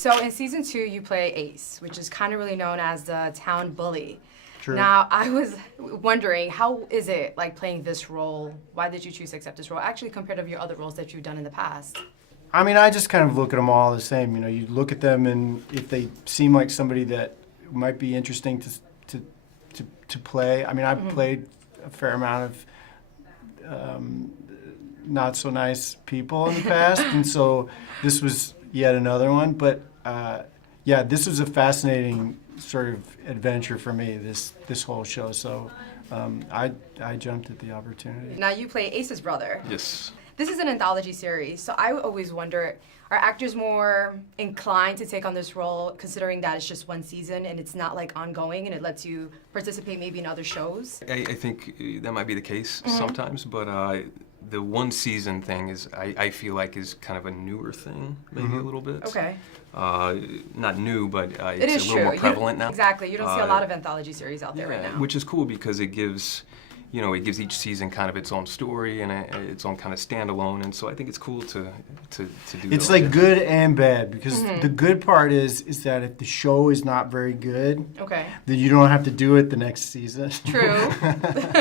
So in season 2, you play Ace, which is kind of really known as the town bully. True. Now, I was wondering, how is it like playing this role? Why did you choose to accept this role, actually compared to your other roles that you've done in the past? I mean, I just kind of look at them all the same. You know, you look at them, and if they seem like somebody that might be interesting to play. I mean, I've played a fair amount of not so nice people in the past, and so this was yet another one. But yeah, this was a fascinating sort of adventure for me. This whole show. So I jumped at the opportunity. Now you play Ace's brother. Yes. This is an anthology series, so I always wonder, are actors more inclined to take on this role considering that it's just one season and it's not like ongoing and it lets you participate maybe in other shows? I think that might be the case sometimes, but the one season thing is, I feel like is kind of a newer thing, maybe a little bit. Okay. Not new, but It it's is a little more true. prevalent now. Exactly. You don't see a lot of anthology series out there right now. Which is cool because it gives, you know, it gives each season kind of its own story and its own kind of standalone, and so I think it's cool to do that. It's like good and bad, because the good part is that if the show is not very good, Okay. then you don't have to do it the next season. True.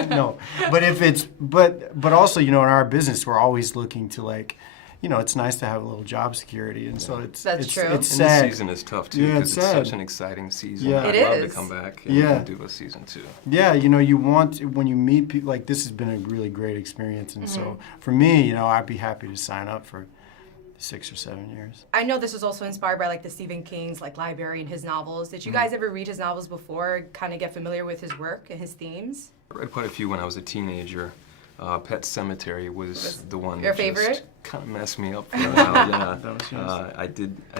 No, but if it's but also, you know, in our business we're always looking to, like, you know, it's nice to have a little job security, and so it's true. It's And sad. this season is tough too Yeah, because it's it's sad. such an exciting season. Yeah. I'd It love is. to come back Yeah. and do a season 2. Yeah, you know, you want, when you meet people, like, this has been a really great experience, and so for me, you know, I'd be happy to sign up for 6 or 7 years. I know this was also inspired by like the Stephen King's like library and his novels. Did you guys ever read his novels before, kind of get familiar with his work and his themes? I read quite a few when I was a teenager. Pet Sematary was the one Your that favorite? just kind of messed me up for a while. Yeah, That was yours. I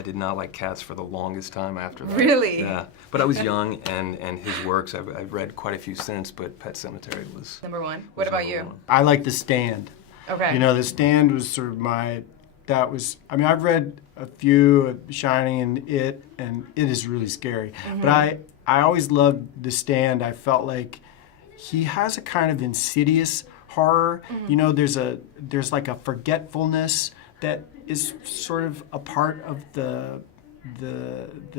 did not like cats for the longest time after that. Really? Yeah, but I was young, and his works I've read quite a few since, but Pet Sematary was. Number 1. What about number you? one. I like The Stand. Okay. You know, The Stand was sort of I mean, I've read a few, Shining and It is really scary. But I always loved The Stand. I felt like he has a kind of insidious horror. You know, there's like a forgetfulness that is sort of a part of the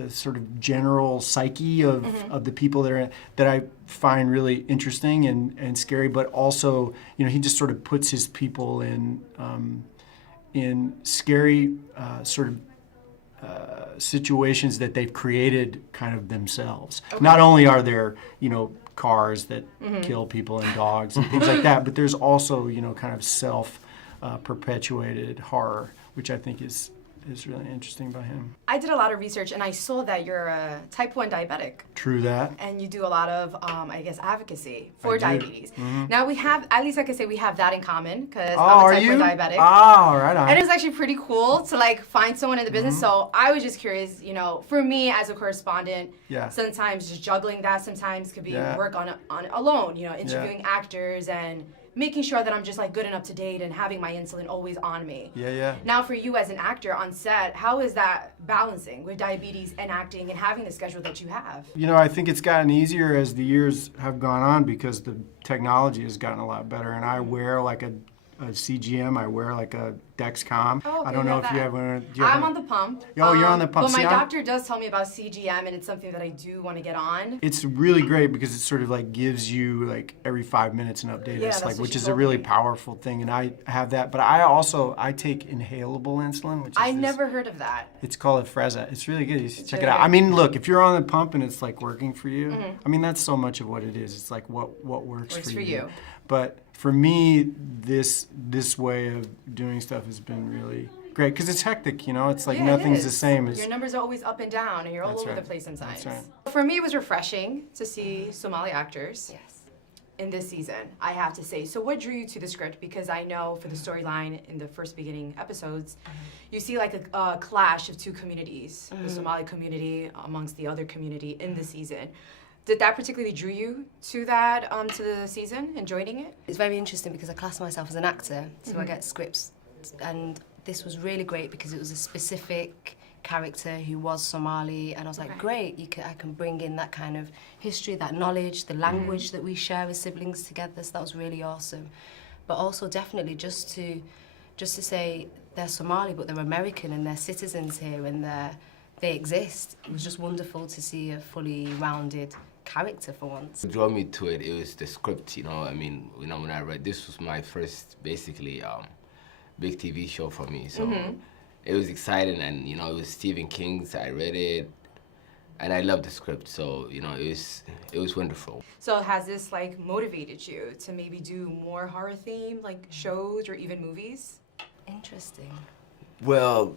sort of general psyche of the people that I find really interesting and scary, but also, you know, he just sort of puts his people in scary sort of situations that they've created kind of themselves. Okay. Not only are there, you know, cars that kill people and dogs and things like that, but there's also, you know, kind of self-perpetuated horror, which I think is really interesting by him. I did a lot of research and I saw that you're a type 1 diabetic. True that. And you do a lot of, I guess, advocacy for I do. diabetes. Now we have, at least I can say we have that in common, because Oh, I'm a are type you? 1 diabetic. Oh, right on. And it was actually pretty cool to like find someone in the business. So I was just curious, you know, for me as a correspondent, Yeah. sometimes just juggling that sometimes could be Yeah. work on it alone, you know, interviewing actors and making sure that I'm just like good and up to date and having my insulin always on me. Yeah. Now for you as an actor on set, how is that balancing with diabetes and acting and having the schedule that you have? You know, I think it's gotten easier as the years have gone on because the technology has gotten a lot better, and I wear like a CGM, I wear like a Dexcom. Oh, I don't know if you have one. Do you have I'm one? on the pump. Oh, you're on the pump. But my See, doctor does tell me about CGM, and it's something that I do want to get on. It's really great because it sort of like gives you like every 5 minutes an update. Yeah, It's that's like, what which she is a told really me. powerful thing, and I have that. But I take inhalable insulin, which is I this- never heard of that. It's called Afrezza. It's really good. You should check it really out. good. I mean, look, if you're on the pump and it's like working for you, I mean, that's so much of what it is. It's like what works Works for for you. you. But for me, this way of doing stuff has been really great because it's hectic. You know, it's like Yeah, it nothing's the is. same as. Your numbers are always up and down, and you're all That's over right. the place sometimes. That's For me, it was refreshing to see Somali actors. Yes. In this season, I have to say. So what drew you to the script? Because I know for the storyline in the first beginning episodes, you see like a clash of two communities, the Somali community amongst the other community in the season. Did that particularly drew you to that, to the season and joining it? It's very interesting because I class myself as an actor, so I get scripts, and this was really great because it was a specific character who was Somali, and I was like, great, I can bring in that kind of history, that knowledge, the language that we share as siblings together, so that was really awesome. But also definitely just to say they're Somali, but they're American and they're citizens here, and they exist. It was just wonderful to see a fully rounded character for once. What drew me to it, it was the script, you know. I mean, you know, when I read, this was my first, basically, big TV show for me. So it was exciting, and, you know, it was Stephen King's. I read it, and I loved the script. So, you know, it was wonderful. So has this like motivated you to maybe do more horror themed like shows or even movies? Interesting. Well,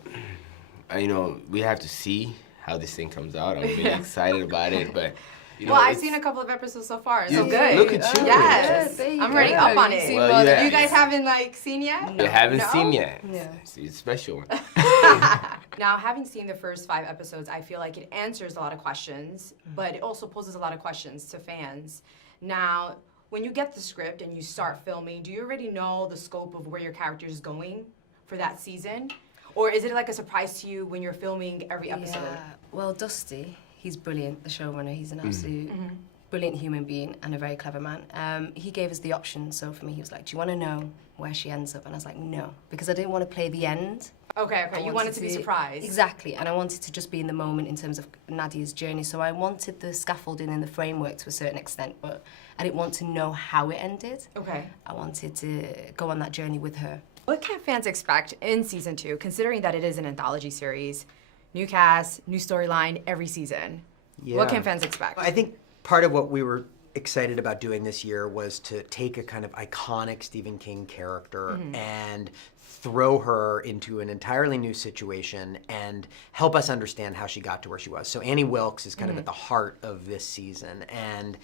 you know, we have to see how this thing comes out. I'm really excited about it, but you know, Well, I've seen a couple of episodes so far. So You- good. look at you. Yes, There you I'm go. already up on You've it. seen Well, more than yeah. You guys haven't like seen yet? you haven't No? seen yet. Yeah. It's special. Now, having seen the first 5 episodes, I feel like it answers a lot of questions, but it also poses a lot of questions to fans. Now, when you get the script and you start filming, do you already know the scope of where your character is going for that season? Or is it like a surprise to you when you're filming every episode? Yeah. Well, Dusty, he's brilliant, the showrunner. He's an absolute brilliant human being and a very clever man. He gave us the option, so for me, he was like, do you want to know where she ends up? And I was like, no, because I didn't want to play the end. Okay, I you wanted to be surprised. Exactly, and I wanted to just be in the moment in terms of Nadia's journey. So I wanted the scaffolding and the framework to a certain extent, but I didn't want to know how it ended. Okay. I wanted to go on that journey with her. What can fans expect in season 2, considering that it is an anthology series? New cast, new storyline every season. What can fans expect? I think part of what we were excited about doing this year was to take a kind of iconic Stephen King character and throw her into an entirely new situation and help us understand how she got to where she was. So Annie Wilkes is kind of at the heart of this season, and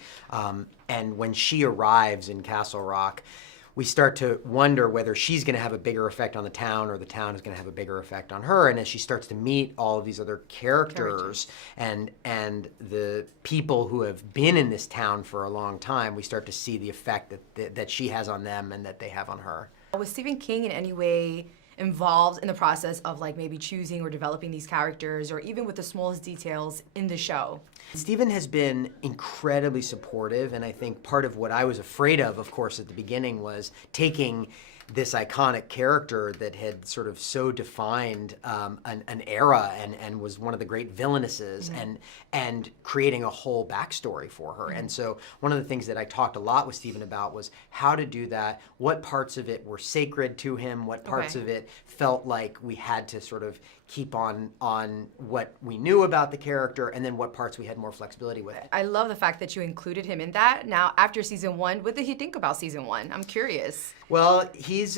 when she arrives in Castle Rock, we start to wonder whether she's going to have a bigger effect on the town or the town is going to have a bigger effect on her. And as she starts to meet all of these other characters and the people who have been in this town for a long time, we start to see the effect that she has on them and that they have on her. Was Stephen King in any way involved in the process of like maybe choosing or developing these characters, or even with the smallest details in the show? Stephen has been incredibly supportive, and I think part of what I was afraid of course, at the beginning was taking this iconic character that had sort of so defined an era and was one of the great villainesses and creating a whole backstory for her. And so one of the things that I talked a lot with Stephen about was how to do that, what parts of it were sacred to him, what parts of it felt like we had to sort of keep on what we knew about the character, and then what parts we had more flexibility with. I love the fact that you included him in that. Now, after season 1, what did he think about season 1? I'm curious. Well, Steve's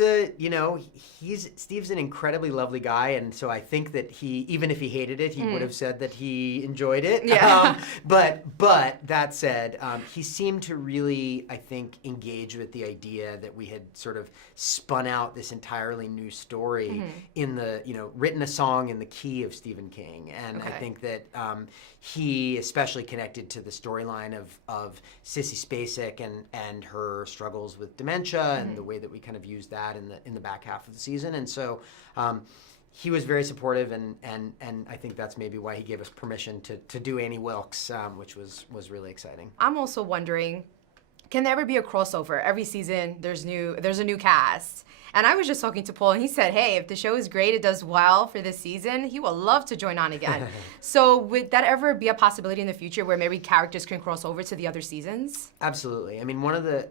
an incredibly lovely guy, and so I think that even if he hated it, he would have said that he enjoyed it. Yeah. But that said, he seemed to really, I think, engage with the idea that we had sort of spun out this entirely new story in the, written a song in the key of Stephen King, and I think that he especially connected to the storyline of Sissy Spacek and her struggles with dementia and the way that we kind of used that in the back half of the season. And so he was very supportive, and I think that's maybe why he gave us permission to do Annie Wilkes, which was really exciting. I'm also wondering, can there ever be a crossover? Every season there's a new cast. And I was just talking to Paul, and he said, hey, if the show is great, it does well for this season, he will love to join on again. So would that ever be a possibility in the future where maybe characters can cross over to the other seasons? Absolutely. I mean, one of the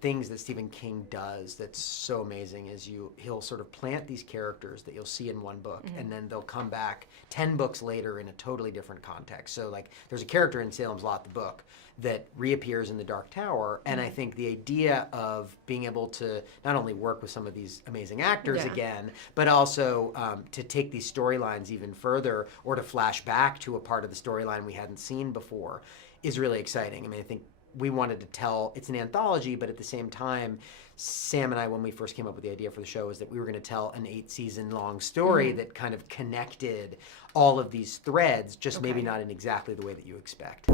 things that Stephen King does that's so amazing is he'll sort of plant these characters that you'll see in one book, and then they'll come back 10 books later in a totally different context. So, like, there's a character in Salem's Lot, the book, that reappears in the Dark Tower, and I think the idea of being able to not only work with some of these amazing actors again, but also to take these storylines even further, or to flash back to a part of the storyline we hadn't seen before, is really exciting. I mean, I think we wanted to tell, it's an anthology, but at the same time, Sam and I, when we first came up with the idea for the show, is that we were going to tell an 8-season-long story that kind of connected all of these threads, just maybe not in exactly the way that you expect.